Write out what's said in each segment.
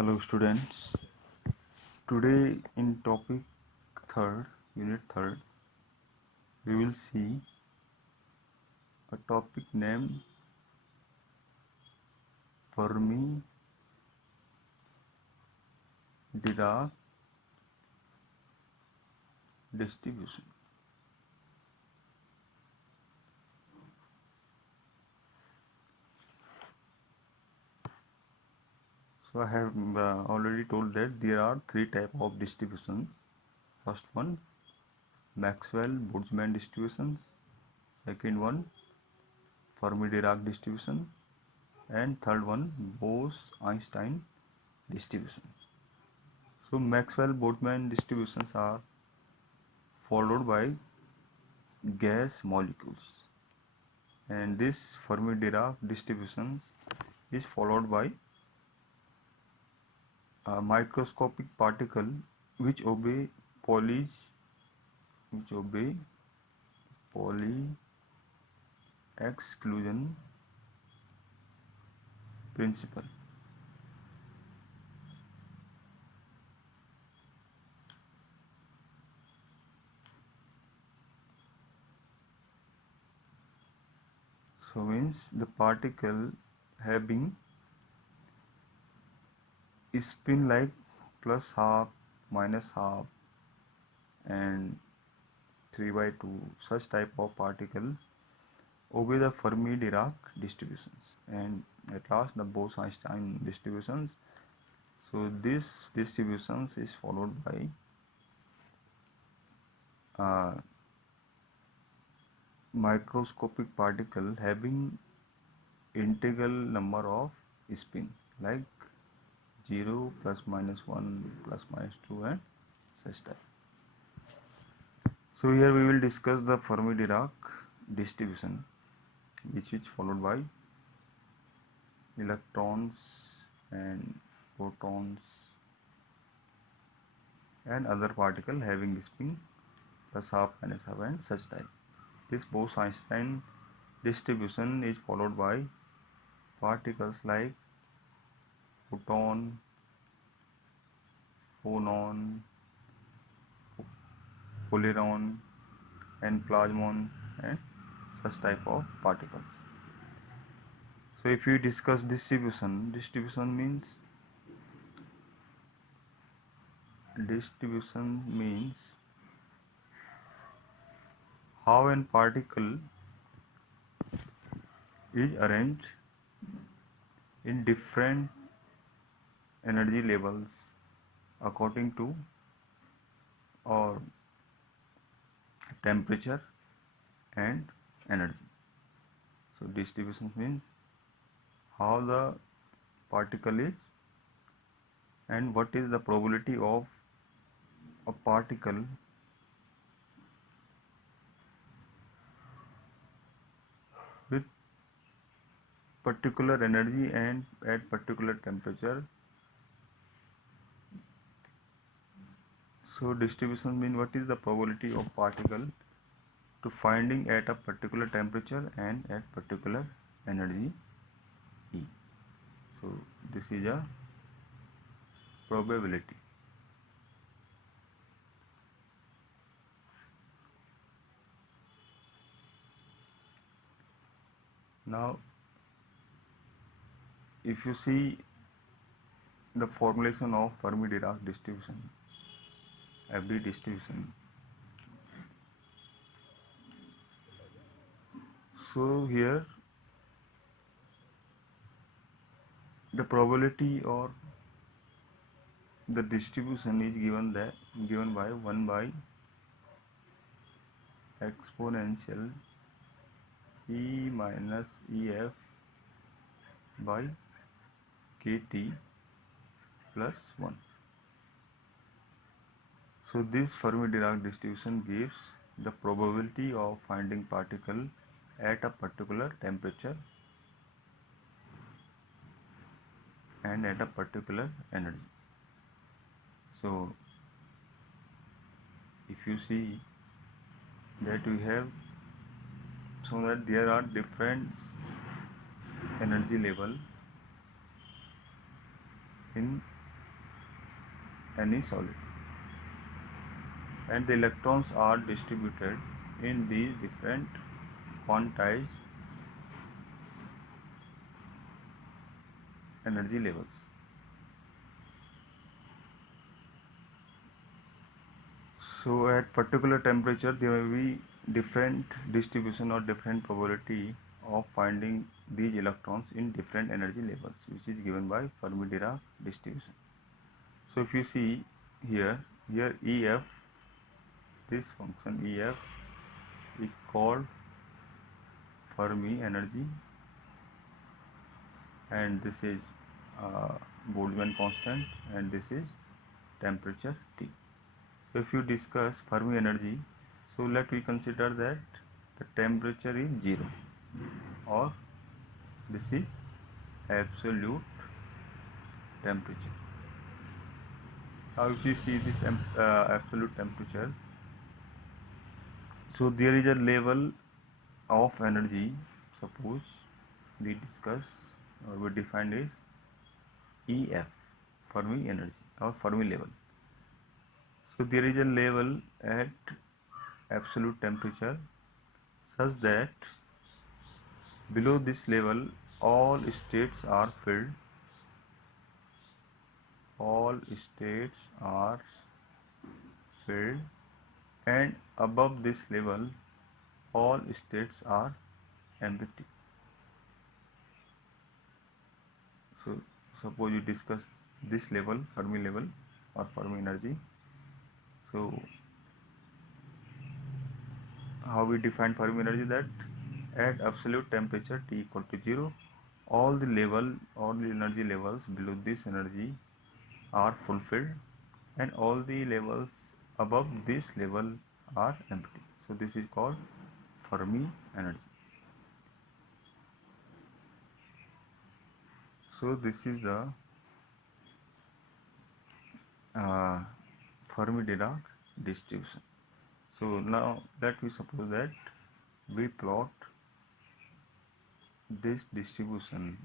Hello students. Today in topic third, unit third, we will see a topic named Fermi Dirac distribution. So I have already told that there are three types of distributions. First one, Maxwell-Boltzmann distributions. Second one, Fermi-Dirac distribution, and third one, Bose-Einstein distributions. So Maxwell-Boltzmann distributions are followed by gas molecules, and this Fermi-Dirac distributions is followed by a microscopic particle which obey Pauli's Pauli exclusion principle. So means the particle having spin like plus half, minus half, and 3 by 2, such type of particle obey the Fermi-Dirac distributions, and at last the Bose-Einstein distributions. So this distributions is followed by microscopic particle having integral number of spin like 0, plus minus 1, plus minus 2, and such type. So here we will discuss the Fermi-Dirac distribution, which is followed by electrons and protons and other particle having spin plus half, minus half, and such type. This Bose-Einstein distribution is followed by particles like photon, phonon, polaron, and plasmon, and such type of particles. So if we discuss distribution means how an particle is arranged in different energy levels according to or temperature and energy. So distribution means how the particle is and what is the probability of a particle with particular energy and at particular temperature. So distribution means what is the probability of particle to finding at a particular temperature and at particular energy E. So this is a probability. Now if you see the formulation of Fermi-Dirac distribution, FD distribution, so here the probability or the distribution is given by 1 by exponential E minus EF by KT plus 1. So this Fermi-Dirac distribution gives the probability of finding particle at a particular temperature and at a particular energy. So if you see that we have, so that there are different energy level in any solid, and the electrons are distributed in these different quantized energy levels. So at particular temperature there may be different distribution or different probability of finding these electrons in different energy levels, which is given by Fermi-Dirac distribution. So if you see here EF, this function EF is called Fermi energy, and this is Boltzmann constant, and this is temperature T. So if you discuss Fermi energy, so let we consider that the temperature is 0, or this is absolute temperature. Now if you see this absolute temperature, so there is a level of energy, suppose we discuss or we define is EF, Fermi energy or Fermi level. So there is a level at absolute temperature such that below this level all states are filled, and above this level all states are empty. So suppose you discuss this level, Fermi level or Fermi energy. So how we define Fermi energy? That at absolute temperature T equal to 0, all the energy levels below this energy are fulfilled, and all the levels above this level are empty. So this is called Fermi energy. So this is the Fermi-Dirac distribution. So now let me suppose that we plot this distribution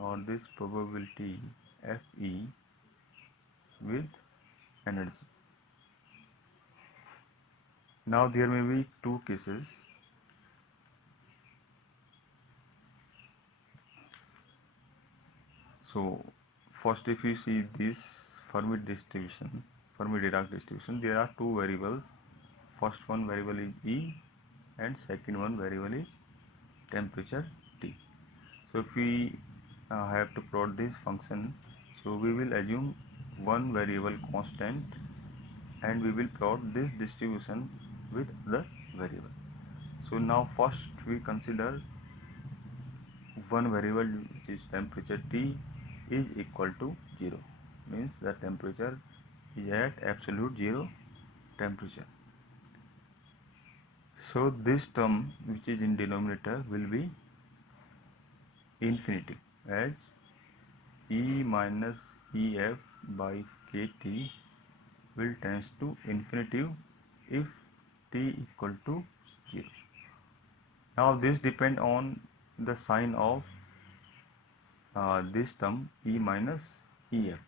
or this probability Fe with energy. Now there may be two cases. So first, if you see this Fermi-Dirac distribution, there are two variables. First one variable is E, and second one variable is temperature T. So if we have to plot this function, so we will assume one variable constant, and we will plot this distribution with the variable. So now first we consider one variable, which is temperature T is equal to 0, means the temperature is at absolute 0 temperature. So this term, which is in denominator, will be infinity, as E minus EF by KT will tends to infinity if T equal to 0. Now this depend on the sign of this term E minus EF.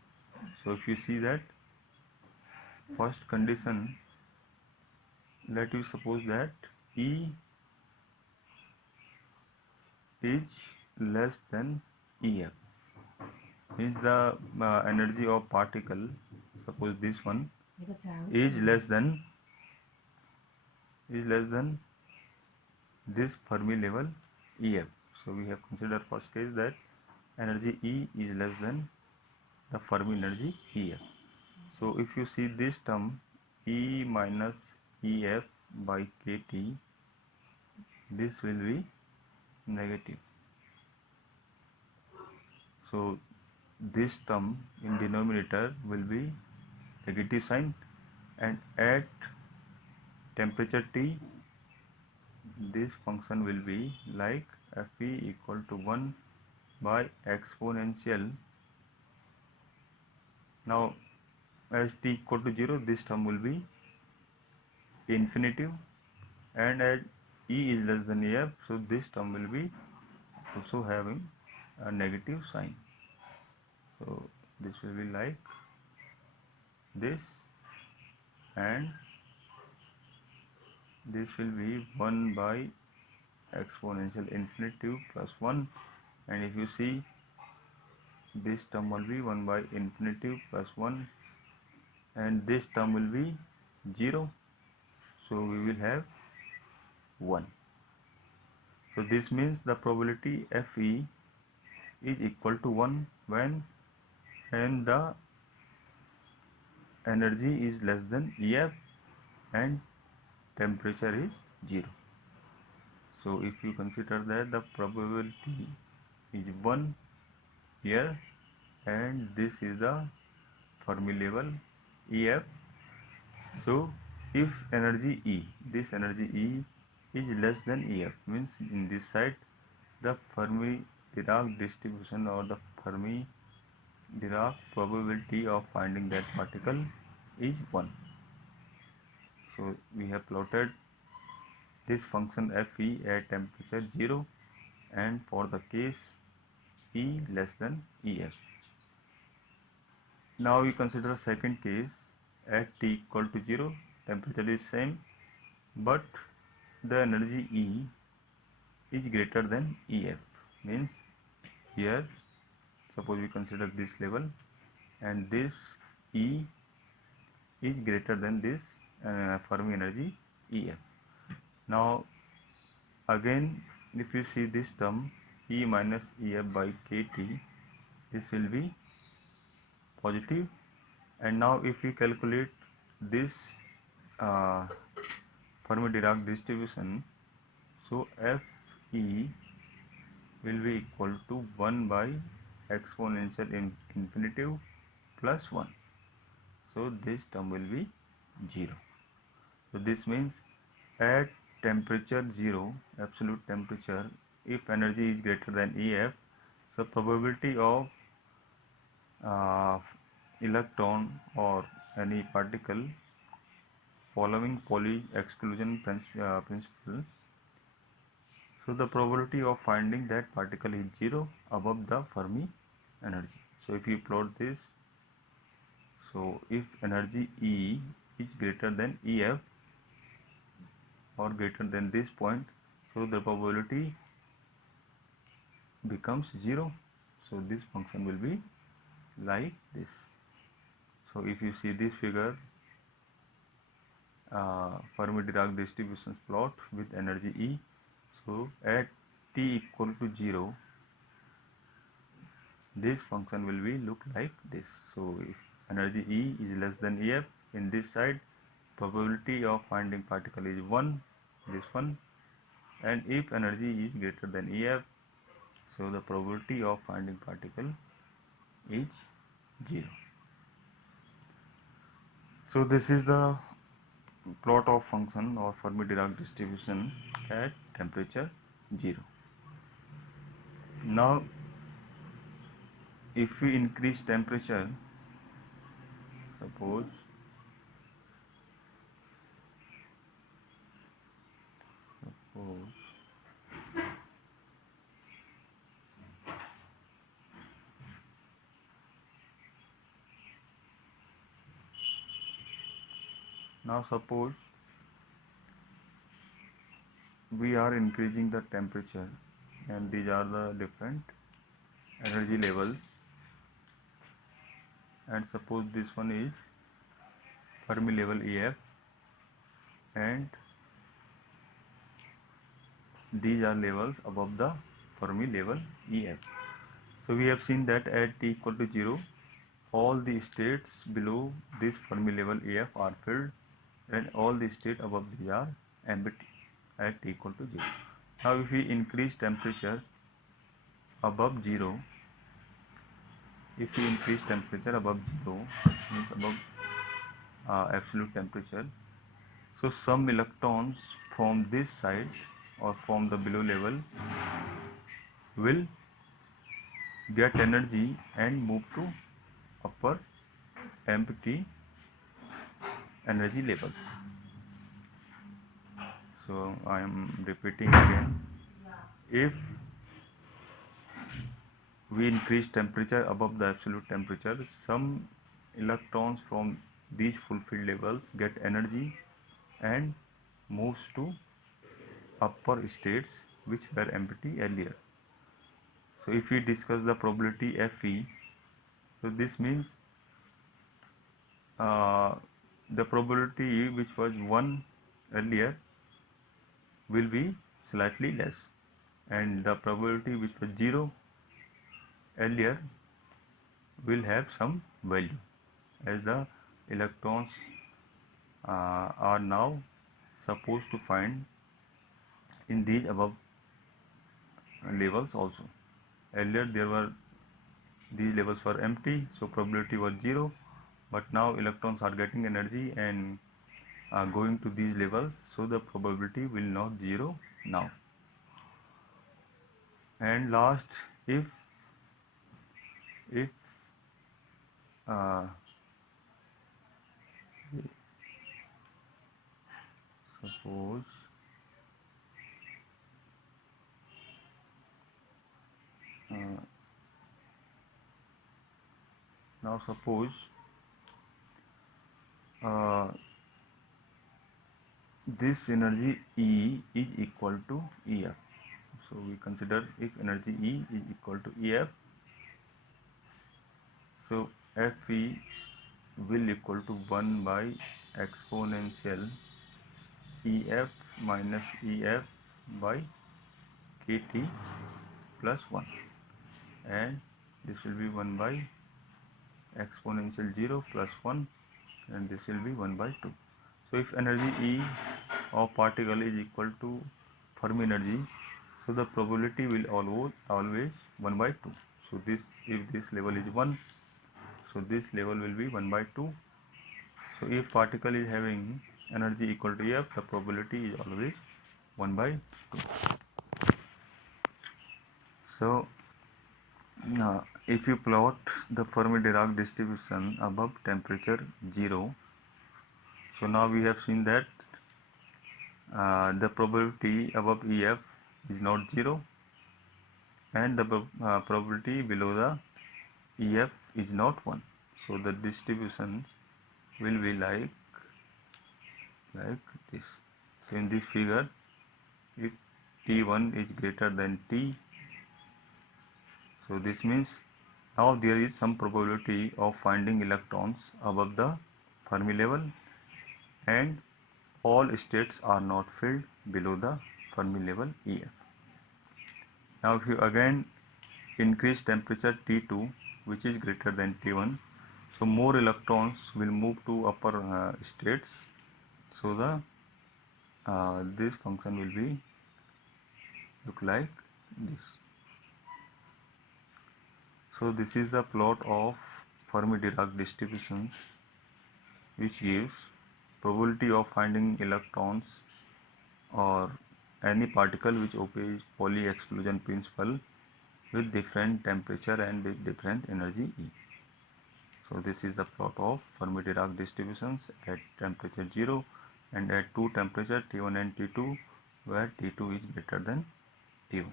So if you see that first condition, let you suppose that E is less than EF, means the energy of particle, suppose this one is less than this Fermi level EF. So we have considered first case that energy E is less than the Fermi energy EF. So if you see this term E minus EF by KT, this will be negative. So this term in denominator will be negative sign, and at temperature T this function will be like Fe equal to 1 by exponential. Now as T equal to 0, this term will be infinitive, and as E is less than EF, so this term will be also having a negative sign. So this will be like this, and this will be 1 by exponential infinity plus 1, and if you see, this term will be 1 by infinity plus 1, and this term will be 0, so we will have 1. So this means the probability Fe is equal to 1 when the energy is less than EF and temperature is 0. So if you consider that the probability is 1 here, and this is the Fermi level EF. So if energy E, this energy E is less than EF, means in this side the Fermi-Dirac distribution or the Fermi-Dirac probability of finding that particle is 1. So we have plotted this function Fe at temperature 0 and for the case E less than EF. Now we consider second case at T equal to 0, temperature is same, but the energy E is greater than EF, means here suppose we consider this level and this E is greater than this Fermi energy EF. Now again if you see this term E minus EF by KT, this will be positive, and now if we calculate this Fermi-Dirac distribution, so Fe will be equal to 1 by exponential infinity plus 1, so this term will be 0. So this means at temperature 0, absolute temperature, if energy is greater than EF, so probability of electron or any particle following Pauli exclusion principle, so the probability of finding that particle is 0 above the Fermi energy. So if you plot this, so if energy E is greater than EF or greater than this point, so the probability becomes 0. So this function will be like this. So if you see this figure, Fermi-Dirac distribution plot with energy E, so at T equal to 0, this function will be look like this. So if energy E is less than EF, in this side probability of finding particle is 1, this one, and if energy is greater than EF, so the probability of finding particle is 0. So this is the plot of function or Fermi-Dirac distribution at temperature 0. Now if we increase temperature, suppose suppose we are increasing the temperature, and these are the different energy levels, and suppose this one is Fermi level EF and these are levels above the Fermi level EF. So we have seen that at T equal to 0, all the states below this Fermi level EF are filled and all the states above these are empty at T equal to 0. Now if we increase temperature above 0, if we increase temperature above 0, means above absolute temperature, so some electrons from this side or from the below level will get energy and move to upper empty energy levels. So I am repeating again, if we increase temperature above the absolute temperature, some electrons from these fulfilled levels get energy and moves to upper states which were empty earlier. So if we discuss the probability Fe, so this means uh, the probability which was 1 earlier will be slightly less, and the probability which was 0 earlier will have some value, as the electrons are now supposed to find in these above levels also. Earlier these levels were empty, so probability was 0, but now electrons are getting energy and going to these levels, so the probability will not 0 now. And last, if uh, suppose now suppose uh, this energy E is equal to EF. So we consider if energy E is equal to EF, so Fe will equal to 1 by exponential EF minus EF by kT plus 1, and this will be 1 by exponential 0 plus 1, and this will be 1 by 2. So if energy E of particle is equal to Fermi energy, so the probability will always 1 by 2. So this, if this level is 1, so this level will be 1 by 2. So if particle is having energy equal to F, the probability is always 1 by 2. So if you plot the Fermi-Dirac distribution above temperature 0, so now we have seen that the probability above EF is not 0, and the probability below the EF is not 1. So the distribution will be like this. So in this figure, if T1 is greater than T, so this means now there is some probability of finding electrons above the Fermi level, and all states are not filled below the Fermi level EF. Now if you again increase temperature T2, which is greater than T1, so more electrons will move to upper states, so the this function will be look like this. So this is the plot of Fermi-Dirac distributions, which gives probability of finding electrons or any particle which obeys Pauli exclusion principle with different temperature and with different energy E. So this is the plot of Fermi-Dirac distributions at temperature 0 and at two temperature T1 and T2, where T2 is greater than T1.